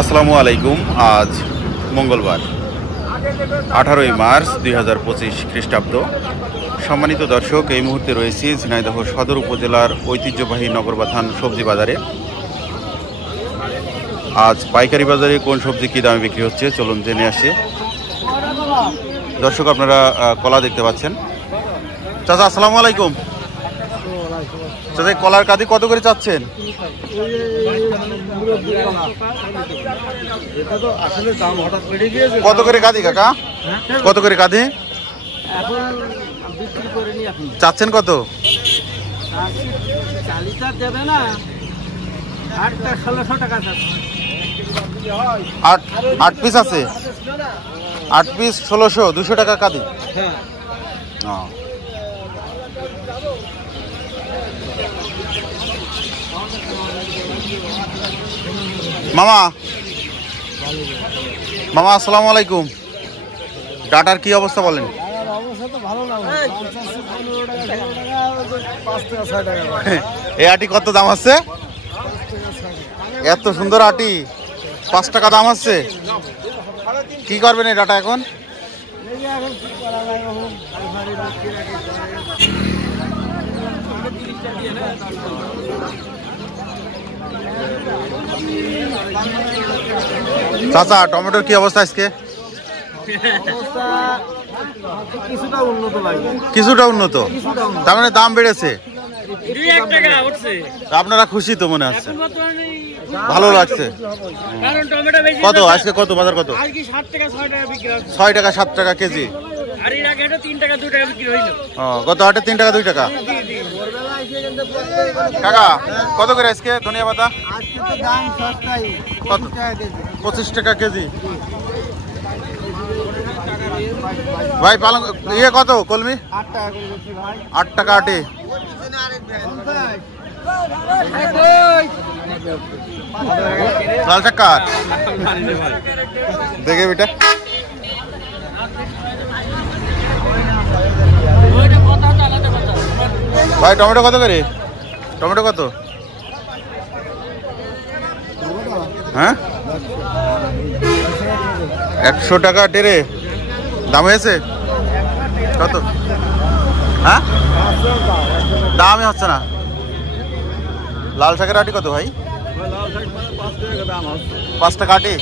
আসসালামু আলাইকুম। আজ মঙ্গলবার 18ই মার্চ 2025 খ্রিস্টাব্দ। সম্মানিত দর্শক, এই মুহূর্তে রয়েছি ঝিনাইদহ সদর উপজেলার ঐতিহ্যবাহী নগরবাথান সবজি বাজারে। আজ পাইকারি বাজারে কোন সবজি কী দামে বিক্রি হচ্ছে চলুন জেনে আসি। দর্শক, আপনারা কলা দেখতে পাচ্ছেন। চাচা আসসালামু আলাইকুম। চাচা, কলার কাঁদি কত করে চাচ্ছেন? কত করে কাঁদি কাকা? কত করে কাঁদি চাচ্ছেন? কত? 8 পিস আছে। 8 পিস 1600, 200 টাকা কাঁদি। মামা মামা আসসালামু আলাইকুম। ডাটার কি অবস্থা বলেন? এই আটি কত দাম আছে? এত সুন্দর আটি 5 টাকা দাম আছে। কি করবেন এই ডাটা এখন? চাচা, টমেটোর কি অবস্থা আজকে? কিছুটা উন্নত, তার মানে দাম বেড়েছে। আপনারা খুশি তো মনে হচ্ছে, ভালো লাগছে। কত আজকে, কত বাজার কত? 6 টাকা 7 টাকা কেজি। গত হাটে 3 টাকা 2 টাকা। কাকা কত করে আজকে ধনিয়া পাতা? 25 টাকা কেজি। ভাই পালং ইয়ে কত? কলমি 8 টাকা আটি। লাল টাকা দেখে বেটা। ভাই টমেটো কত করে? টমেটো কত? হ্যাঁ 100 টাকা টেরে দাম হয়েছে। কত? হ্যাঁ দামই হচ্ছে না। লাল শাকের আটি কত ভাই? 5 টাকা আটি।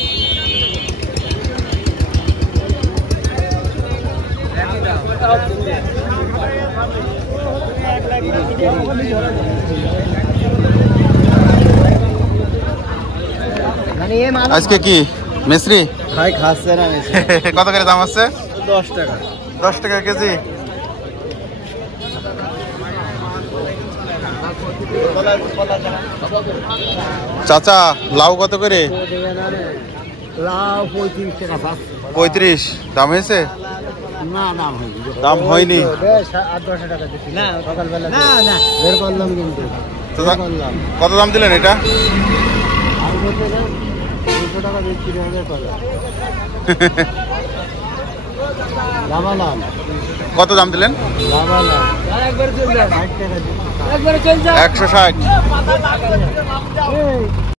আজকে কি মিশ্রি খাচ্ছে না? কত করে দাম আছে? 10 টাকা। 10 টাকা কেজি। চাচা লাউ কত করে? লাউ 35 টাকা। 35 দাম হয়েছে? না দাম হয়নি। কত দাম দিলেন এটা? কত দাম দিলেন? 160।